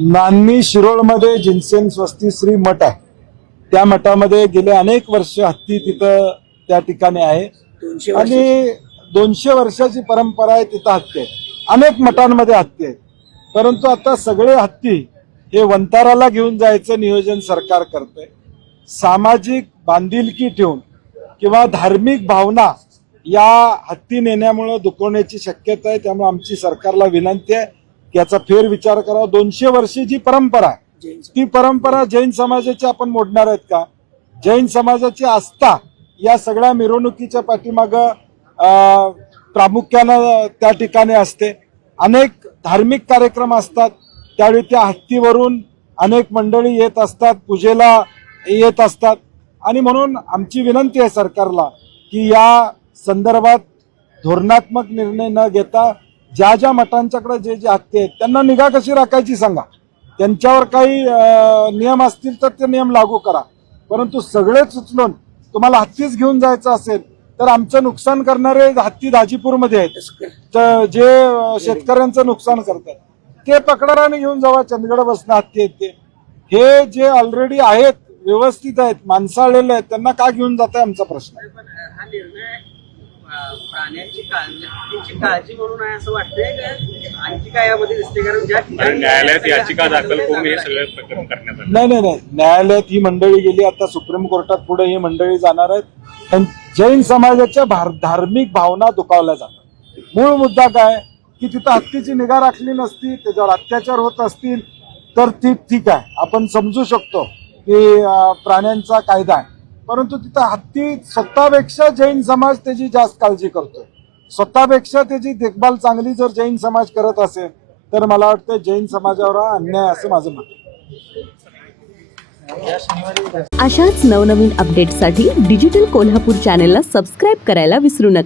नान्नी शिरोळमध्ये जिनसेन स्वस्ती श्री मठ आहे. त्या मठामध्ये गेले अनेक वर्ष हत्ती तिथं त्या ठिकाणी आहे. दोनशे वर्ष. आणि दोनशे वर्षाची परंपरा आहे तिथं हत्ती आहे. अनेक मठांमध्ये हत्ती आहेत. परंतु आता सगळे हत्ती हे वंताराला घेऊन जायचं नियोजन सरकार करतंय. सामाजिक बांधिलकी ठेवून किंवा धार्मिक भावना या हत्ती नेण्यामुळं दुखवण्याची शक्यता आहे त्यामुळे आमची सरकारला विनंती आहे की याचा फेरविचार करावा. दोनशे वर्षी जी परंपरा आहे जैन ती परंपरा जैन समाजाची आपण मोडणार आहेत का? जैन समाजाची आस्था या सगळ्या मिरवणुकीच्या पाठीमाग प्रामुख्यानं त्या ठिकाणी असते. अनेक धार्मिक कार्यक्रम असतात. त्यावेळी त्या हत्तीवरून अनेक मंडळी येत असतात. पूजेला येत असतात. आणि म्हणून आमची विनंती आहे सरकारला की या संदर्भात धोरणात्मक निर्णय न घेता ज्या ज्या मठांच्याकडे जे जे हत्ती आहेत त्यांना निगा कशी राखायची सांगा. त्यांच्यावर काही नियम असतील तर ते नियम लागू करा. परंतु सगळेच उचलून तुम्हाला हत्तीच घेऊन जायचं असेल तर आमचं नुकसान करणारे हत्ती दाजीपूरमध्ये आहेत. तर जे शेतकऱ्यांचं नुकसान करतात ते पकडाराने घेऊन जावा चंदगड बसणं हत्ती आहेत ते. हे जे ऑलरेडी आहेत व्यवस्थित आहेत माणसाळलेले आहेत त्यांना का घेऊन जात आहे आमचा प्रश्न? आहे. पण हा निर्णय अं, प्राण्यांची काळजी त्यांची काळजी म्हणून आहे असं वाटतंय का? आणखी काय यामध्ये दिसते कारण ज्या कारण न्यायालयात याचिका दाखल करून हे सगळं प्रकरण करण्यात आलं. नाही नाही नाही. न्यायालयात ही मंडळी गेली आता सुप्रीम कोर्टात पुढे ही मंडळी जाणार आहेत. पण जैन समाजाच्या भार- धार्मिक भावना दुखावल्या जातात. मूळ मुद्दा काय? की तिथं हत्तीची निगा राखली नसती त्याच्यावर अत्याचार होत असतील तर ती ठीक आहे. आपण समजू शकतो. की प्राण्यांचा कायदा आहे. परंतु तिथं हत्ती स्वतःपेक्षा जैन समाज त्याची जास्त काळजी करतो स्वतःपेक्षा त्याची देखभाल चांगली जर जैन समाज करत असेल तर मला वाटतं जैन समाजावर अन्याय असं माझं मत अशाच नवनवीन अपडेट्ससाठी डिजिटल कोल्हापूर चॅनेलला सबस्क्राईब करायला विसरू नका.